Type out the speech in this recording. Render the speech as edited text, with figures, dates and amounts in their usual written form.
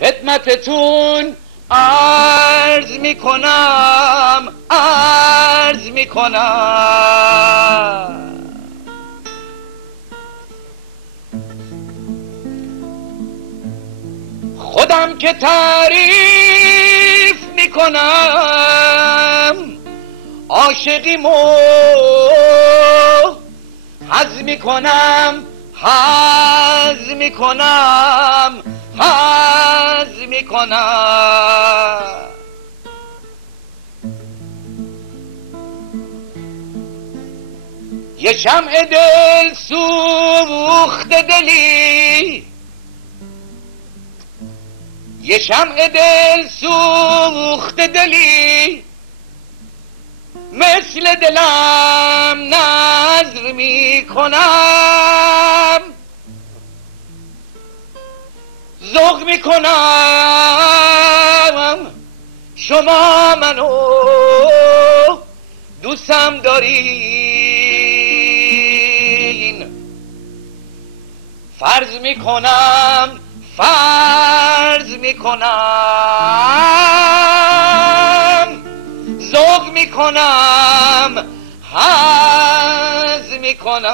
خدمتتون عرض میکنم خودم که تعریف میکنم عاشقیمو حظ میکنم یه شمع دل سوخته دلی، یه شمع دل سوخته دلی مثل دلم نظر میکنم، ذوق میکنم شما منو دوستم دارین، فرض میکنم ذوق میکنم حظ میکنم.